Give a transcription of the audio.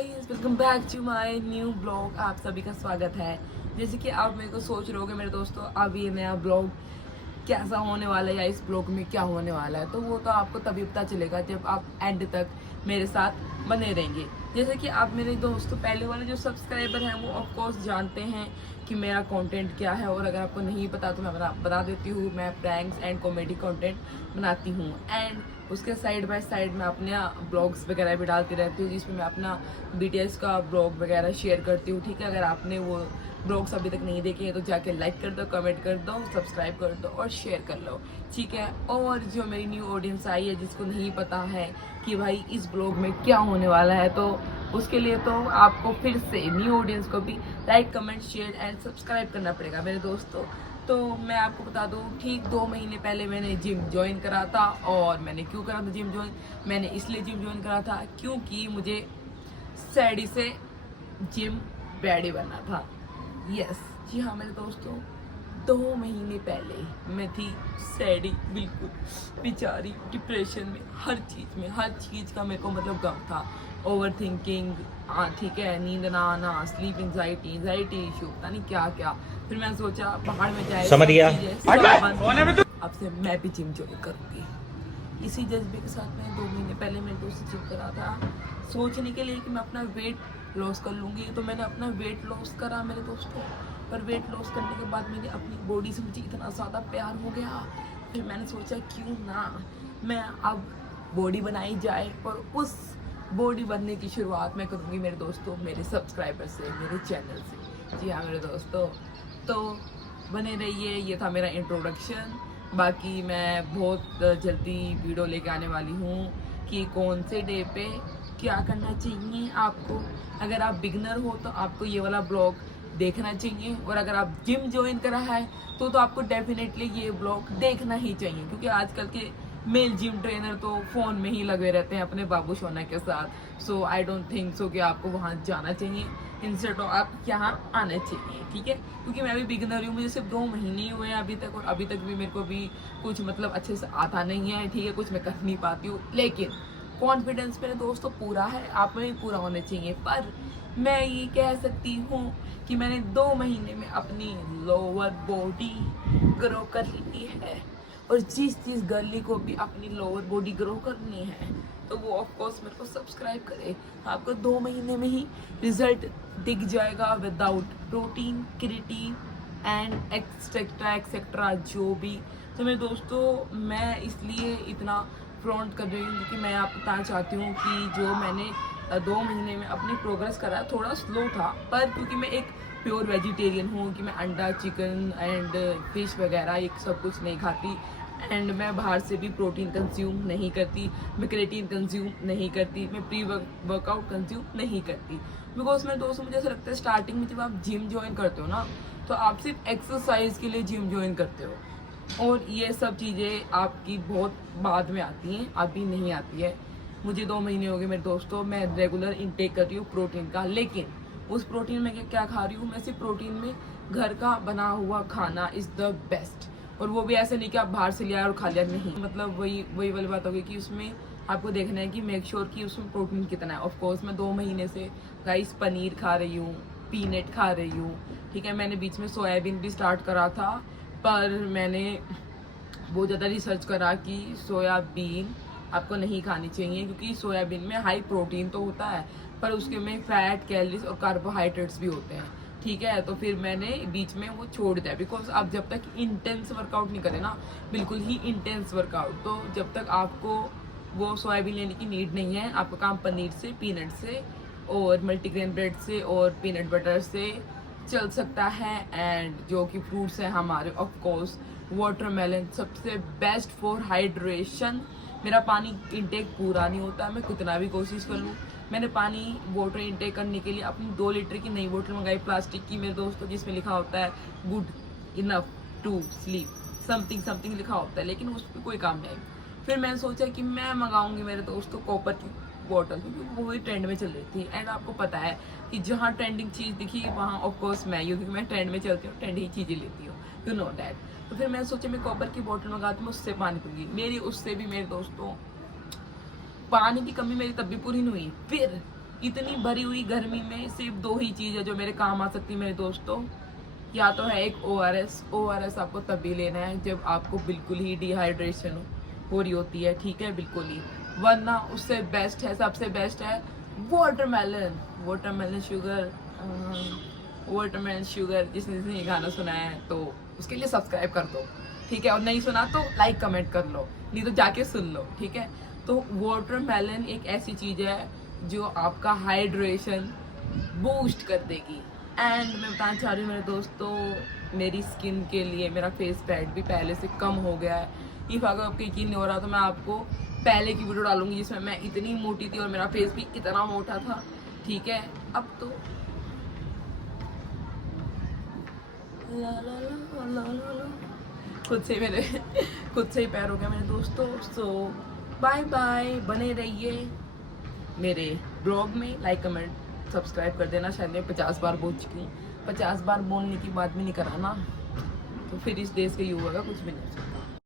Guys, welcome back to my new blog. आप सभी का स्वागत है। जैसे कि आप मेरे को सोच रहे होगे मेरे दोस्तों, अब ये नया ब्लॉग कैसा होने वाला है या इस ब्लॉग में क्या होने वाला है, तो वो तो आपको तभी पता चलेगा जब आप एंड तक मेरे साथ बने रहेंगे। जैसे कि आप मेरे दोस्तों पहले वाले जो सब्सक्राइबर हैं वो ऑफकोर्स जानते हैं कि मेरा कंटेंट क्या है, और अगर आपको नहीं पता तो मैं बता देती हूँ। मैं प्रैंक्स एंड कॉमेडी कंटेंट बनाती हूँ, एंड उसके साइड बाय साइड मैं अपने ब्लॉग्स वगैरह भी डालती रहती हूँ, जिसमें मैं अपना BTS का ब्लॉग वगैरह शेयर करती हूँ। ठीक है, अगर आपने वो ब्लॉग्स अभी तक नहीं देखे हैं तो जाके लाइक कर दो, कमेंट कर दो, सब्सक्राइब कर दो और शेयर कर लो। ठीक है, और जो मेरी न्यू ऑडियंस आई है जिसको नहीं पता है कि भाई इस ब्लॉग में क्या होने वाला है, तो उसके लिए तो आपको फिर से न्यू ऑडियंस को भी like, comment, share and subscribe करना पड़ेगा मेरे दोस्तों। तो मैं आपको बता दूं, ठीक 2 महीने पहले मैंने जिम ज्वाइन करा था। और मैंने क्यों करा था जिम ज्वाइन? मैंने इसलिए जिम ज्वाइन करा था क्योंकि मुझे सैडी से जिम बैडी बनना था। यस, जी हाँ मेरे दोस्तों, 2 महीने पहले मैं थी सैडी, बिल्कुल बेचारी, डिप्रेशन में, हर चीज़ का मेरे को मतलब गम था। ओवर थिंकिंग, ठीक है, नींद ना आना, स्लीप एंजाइटी इशू, पता नहीं क्या क्या। फिर मैंने सोचा पहाड़ में जाए, समझ गया। अब से मैं भी जिम ज्वाइन करूँगी। इसी जज्बे के साथ मैंने 2 महीने पहले मेरे दोस्त से जिम करा था, सोचने के लिए कि मैं अपना वेट लॉस कर लूँगी। तो मैंने अपना वेट लॉस करा मेरे दोस्तों, पर वेट लॉस करने के बाद मेरी अपनी बॉडी से मुझे इतना ज़्यादा प्यार हो गया। फिर मैंने सोचा क्यों ना मैं अब बॉडी बनाई जाए, और उस बॉडी बनने की शुरुआत मैं करूँगी मेरे दोस्तों मेरे सब्सक्राइबर से, मेरे चैनल से। जी हाँ मेरे दोस्तों, तो बने रहिए। ये था मेरा इंट्रोडक्शन। बाकी मैं बहुत जल्दी वीडियो लेके आने वाली हूँ कि कौन से डे पे क्या करना चाहिए आपको। अगर आप बिगनर हो तो आपको ये वाला ब्लॉग देखना चाहिए, और अगर आप जिम ज्वाइन करा है तो आपको डेफिनेटली ये ब्लॉग देखना ही चाहिए, क्योंकि आजकल के मेल जिम ट्रेनर तो फ़ोन में ही लगे रहते हैं अपने बाबू सोना के साथ। सो आई डोंट थिंक सो कि आपको वहाँ जाना चाहिए, इंस्टेड ऑफ आप यहाँ आना चाहिए। ठीक है, क्योंकि मैं भी बिगनर हूँ, मुझे सिर्फ 2 महीने ही हुए हैं अभी तक, और अभी तक भी मेरे को भी कुछ मतलब अच्छे से आता नहीं है। ठीक है, कुछ मैं कर नहीं पाती हूँ, लेकिन कॉन्फिडेंस मेरे दोस्तों पूरा है, आप में भी पूरा होना चाहिए। पर मैं ये कह सकती हूँ कि मैंने 2 महीने में अपनी लोअर बॉडी ग्रो कर ली है, और जिस गर्ली को भी अपनी लोअर बॉडी ग्रो करनी है तो वो ऑफ कोर्स मेरे को सब्सक्राइब करे। आपको 2 महीने में ही रिजल्ट दिख जाएगा, without protein, creatine and etcetera जो भी। तो मेरे दोस्तों, मैं इसलिए इतना फ्रॉन्ट कर रही हूँ क्योंकि मैं आपको बताना चाहती हूँ कि जो मैंने 2 महीने में अपनी प्रोग्रेस करा, थोड़ा स्लो था, पर क्योंकि मैं एक प्योर वेजिटेरियन हूँ कि मैं अंडा, चिकन एंड फिश वगैरह एक सब कुछ नहीं खाती, एंड मैं बाहर से भी प्रोटीन कंज्यूम नहीं करती, मैं क्रिएटिन कंज्यूम नहीं करती, मैं प्री वर्कआउट कंज्यूम नहीं करती। बिकॉज मेरे दोस्तों, मुझे ऐसा लगता है स्टार्टिंग में जब आप जिम ज्वाइन करते हो ना, तो आप सिर्फ एक्सरसाइज के लिए जिम ज्वाइन करते हो, और ये सब चीज़ें आपकी बहुत बाद में आती हैं, अभी नहीं आती है। मुझे 2 महीने हो गए मेरे दोस्तों, मैं रेगुलर इनटेक कर रही हूँ प्रोटीन का, लेकिन उस प्रोटीन में क्या खा रही हूँ मैं? सिर्फ प्रोटीन में घर का बना हुआ खाना इज़ द बेस्ट, और वो भी ऐसे नहीं कि आप बाहर से लिया और खा लिया, नहीं। मतलब वही वाली बात होगी कि उसमें आपको देखना है कि मेक श्योर कि उसमें प्रोटीन कितना है। ऑफकोर्स मैं 2 महीने से गाइस पनीर खा रही हूँ, पीनट खा रही हूँ। ठीक है, मैंने बीच में सोयाबीन भी स्टार्ट करा था, पर मैंने बहुत ज़्यादा रिसर्च करा कि सोयाबीन आपको नहीं खानी चाहिए, क्योंकि सोयाबीन में हाई प्रोटीन तो होता है, पर उसके में फैट, कैलोरीज और कार्बोहाइड्रेट्स भी होते हैं। ठीक है, तो फिर मैंने बीच में वो छोड़ दिया, बिकॉज आप जब तक इंटेंस वर्कआउट नहीं करें ना, बिल्कुल ही इंटेंस वर्कआउट, तो जब तक आपको वो सोयाबीन लेने की नीड नहीं है। आपका काम पनीर से, पीनट से और मल्टीग्रेन ब्रेड से और पीनट बटर से चल सकता है, एंड जो कि फ्रूट्स हैं हमारे, ऑफ कोर्स वाटरमेलन सबसे बेस्ट फॉर हाइड्रेशन। मेरा पानी इंटेक पूरा नहीं होता, मैं कितना भी कोशिश कर लूँ। मैंने पानी वाटर इंटेक करने के लिए अपनी 2 लीटर की नई बोतल मंगाई प्लास्टिक की मेरे दोस्तों, जिसमें लिखा होता है good enough to sleep, something लिखा होता है, लेकिन उस पर कोई काम नहीं। फिर मैंने सोचा कि मैं मंगाऊंगी मेरे दोस्तों कॉपर की बॉटल, क्योंकि वो ही ट्रेंड में चल रही थी, एंड आपको पता है कि जहाँ ट्रेंडिंग चीज़ दिखी वहाँ ऑफकोर्स मैं ही हूँ, क्योंकि मैं ट्रेंड में चलती हूँ, ट्रेंड ही चीज़ें लेती हूँ, यू नो डैट। तो फिर मैंने सोचा मैं कॉपर की बॉटल मंगाती हूँ, उससे पानी पीऊँगी। मेरी उससे भी मेरे दोस्तों पानी की कमी मेरी तब भी पूरी नहीं हुई। फिर इतनी भरी हुई गर्मी में सिर्फ 2 ही चीज़ है जो मेरे काम आ सकती है मेरे दोस्तों। या तो है एक ORS आपको तभी लेना है जब आपको बिल्कुल ही डिहाइड्रेशन हो रही होती है, ठीक है, बिल्कुल ही। वरना उससे बेस्ट है, सबसे बेस्ट है वाटरमेलन शुगर। जिसने ये गाना सुना है तो उसके लिए सब्सक्राइब कर दो, ठीक है, और नहीं सुना तो लाइक कमेंट कर लो, नहीं तो जाके सुन लो, ठीक है। तो वाटरमेलन एक ऐसी चीज़ है जो आपका हाइड्रेशन बूस्ट कर देगी। एंड मैं बताना चाह रही हूँ मेरे दोस्तों, मेरी स्किन के लिए मेरा फेस फैट भी पहले से कम हो गया है। इफ अगर आपको यकीन नहीं हो रहा तो मैं आपको पहले की वीडियो डालूंगी जिसमें मैं इतनी मोटी थी और मेरा फेस भी इतना मोटा था, ठीक है। अब तो ला ला ला ला ला ला। खुद से ही पैर हो गया मेरे दोस्तों। सो बाय बाय, बने रहिए मेरे ब्लॉग में, लाइक कमेंट सब्सक्राइब कर देना। शायद मैं 50 बार बोल चुकी हूँ, 50 बार बोलने की बात भी नहीं कराना, तो फिर इस देश के युवा का कुछ भी नहीं हो सकता।